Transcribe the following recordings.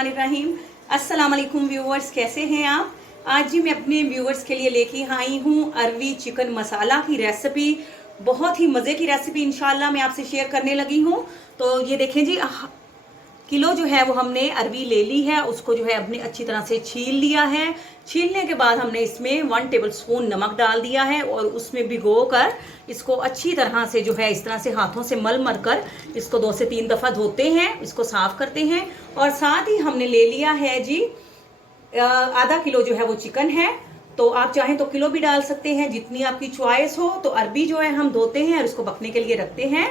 बिस्मिल्लाहिर्रहमानिर्रहीम। अस्सलाम वालेकुम व्यूअर्स, कैसे हैं आप। आज जी मैं अपने व्यूअर्स के लिए लेके आई हूँ अरवी चिकन मसाला की रेसिपी। बहुत ही मज़े की रेसिपी इंशाल्लाह मैं आपसे शेयर करने लगी हूँ। तो ये देखें जी, किलो जो है वो हमने अरवी ले ली है, उसको जो है अपनी अच्छी तरह से छील लिया है। छीलने के बाद हमने इसमें 1 टेबलस्पून नमक डाल दिया है और उसमें भिगो कर इसको अच्छी तरह से जो है इस तरह से हाथों से मल मल कर इसको 2 से 3 दफ़ा धोते हैं, इसको साफ करते हैं। और साथ ही हमने ले लिया है जी आधा किलो जो है वो चिकन है। तो आप चाहें तो किलो भी डाल सकते हैं, जितनी आपकी चॉइस हो। तो अरबी जो है हम धोते हैं और इसको पकने के लिए रखते हैं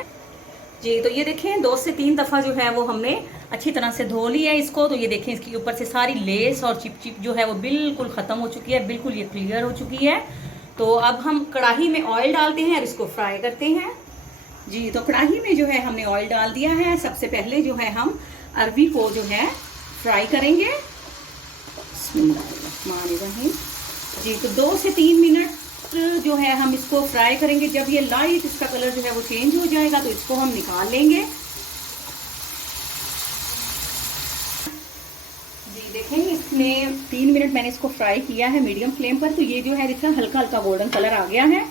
जी। तो ये देखें 2 से 3 दफ़ा जो है वो हमने अच्छी तरह से धो लिया है इसको। तो ये देखें इसके ऊपर से सारी लेस और चिप चिप जो है वो बिल्कुल ख़त्म हो चुकी है, बिल्कुल ये क्लियर हो चुकी है। तो अब हम कढ़ाई में ऑयल डालते हैं और इसको फ्राई करते हैं जी। तो कढ़ाई में जो है हमने ऑयल डाल दिया है। सबसे पहले जो है हम अरबी को जो है फ्राई करेंगे बिस्मिल्लाहिर्रहमानिर्रहीम जी। तो 2 से 3 मिनट जो है हम इसको फ्राई करेंगे। जब ये लाइट इसका कलर जो है वो चेंज हो जाएगा तो इसको हम निकाल लेंगे जी। देखें इसमें 3 मिनट मैंने इसको फ्राई किया है मीडियम फ्लेम पर। तो ये जो है देखिए हल्का हल्का गोल्डन कलर आ गया है।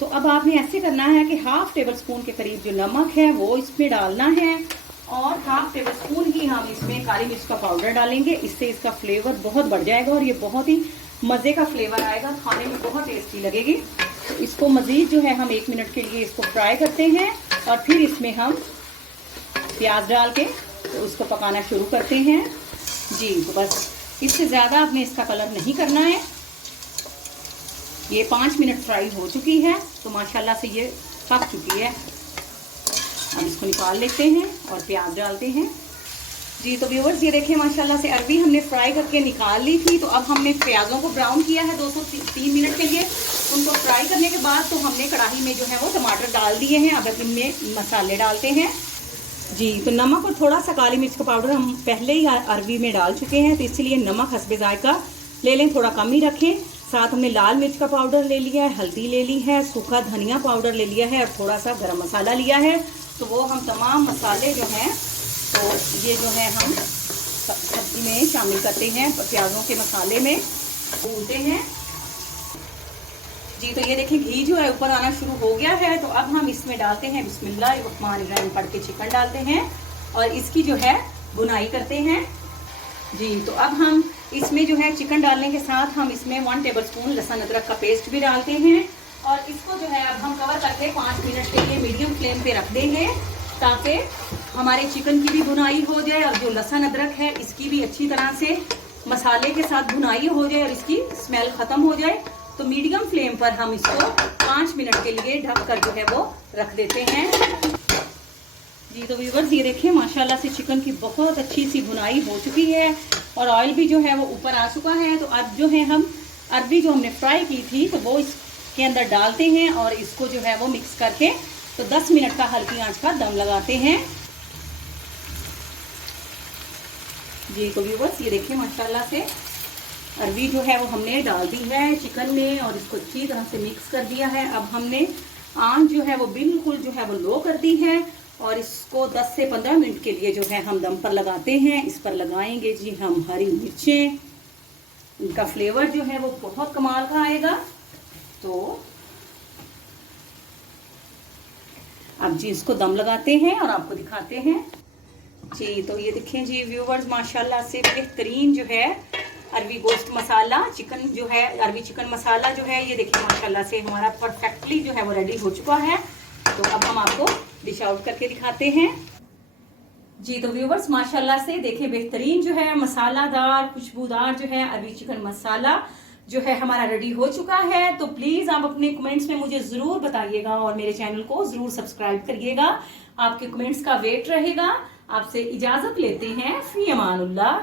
तो अब आपने ऐसे करना है कि 1/2 टेबलस्पून के करीब जो नमक है वो इसमें डालना है और 1/2 टेबलस्पून ही हम इसमें काली मिर्च का पाउडर डालेंगे। इससे इसका फ्लेवर बहुत बढ़ जाएगा और ये बहुत ही मज़े का फ्लेवर आएगा, खाने में बहुत टेस्टी लगेगी। तो इसको मज़ीद जो है हम 1 मिनट के लिए इसको फ्राई करते हैं और फिर इसमें हम प्याज डाल के तो उसको पकाना शुरू करते हैं जी। तो बस इससे ज़्यादा आपने इसका कलर नहीं करना है। ये 5 मिनट फ्राई हो चुकी है तो माशाल्लाह से ये पक चुकी है। अब इसको निकाल लेते हैं और प्याज डालते हैं जी। तो व्यूअर्स ये देखिए माशाल्लाह से अरबी हमने फ्राई करके निकाल ली थी। तो अब हमने प्याज़ों को ब्राउन किया है 2 से 3 मिनट के लिए। उनको फ्राई करने के बाद तो हमने कढ़ाई में जो है वो टमाटर डाल दिए हैं। अब इनमें मसाले डालते हैं जी। तो नमक और थोड़ा सा काली मिर्च का पाउडर हम पहले ही अरबी में डाल चुके हैं, तो इसलिए नमक हस्बे जायका ले लें, थोड़ा कम ही रखें। साथ हमने लाल मिर्च का पाउडर ले लिया है, हल्दी ले ली है, सूखा धनिया पाउडर ले लिया है और थोड़ा सा गरम मसाला लिया है। तो वो हम तमाम मसाले जो हैं तो ये जो है हम सब्जी में शामिल करते हैं, प्याज़ों के मसाले में भूनते हैं जी। तो ये देखिए घी जो है ऊपर आना शुरू हो गया है। तो अब हम इसमें डालते हैं बिस्मिल्लाहिर्रहमानिर्रहीम पढ़ के चिकन डालते हैं और इसकी जो है बुनाई करते हैं जी। तो अब हम इसमें जो है चिकन डालने के साथ हम इसमें 1 टेबलस्पून लहसुन अदरक का पेस्ट भी डालते हैं और इसको जो है अब हम कवर करके 5 मिनट के लिए मीडियम फ्लेम पे रख देंगे ताकि हमारे चिकन की भी भुनाई हो जाए और जो लहसुन अदरक है इसकी भी अच्छी तरह से मसाले के साथ भुनाई हो जाए और इसकी स्मेल ख़त्म हो जाए। तो मीडियम फ्लेम पर हम इसको 5 मिनट के लिए ढक कर जो है वो रख देते हैं जी। तो व्यूअर्स ये देखें माशाल्लाह से चिकन की बहुत अच्छी सी भुनाई हो चुकी है और ऑयल भी जो है वो ऊपर आ चुका है। तो अब जो है हम अरबी जो हमने फ्राई की थी तो वो इसके अंदर डालते हैं और इसको जो है वो मिक्स करके तो 10 मिनट का हल्की आंच का दम लगाते हैं जी। तो व्यूअर्स ये देखिए माशाल्लाह से अरबी जो है वो हमने डाल दी है चिकन में और इसको अच्छी तरह से मिक्स कर दिया है। अब हमने आंच जो है वो बिल्कुल जो है वो लो कर दी है और इसको 10 से 15 मिनट के लिए जो है हम दम पर लगाते हैं। इस पर लगाएंगे जी हम हरी मिर्चें, इनका फ्लेवर जो है वो बहुत कमाल का आएगा। तो अब जी इसको दम लगाते हैं और आपको दिखाते हैं जी। तो ये देखें जी व्यूवर्स माशाल्लाह से बेहतरीन जो है अरबी गोश्त मसाला चिकन जो है अरबी चिकन मसाला जो है ये देखिए माशाल्लाह से हमारा परफेक्टली जो है वो रेडी हो चुका है। तो अब हम आपको डिश आउट करके दिखाते हैं जी। तो व्यूवर्स माशाल्लाह से देखें बेहतरीन जो है मसालादार खुशबूदार जो है अरबी चिकन मसाला जो है हमारा रेडी हो चुका है। तो प्लीज़ आप अपने कमेंट्स में मुझे ज़रूर बताइएगा और मेरे चैनल को ज़रूर सब्सक्राइब करिएगा। आपके कमेंट्स का वेट रहेगा। आपसे इजाज़त लेते हैं, फ़ी अमानुल्लाह।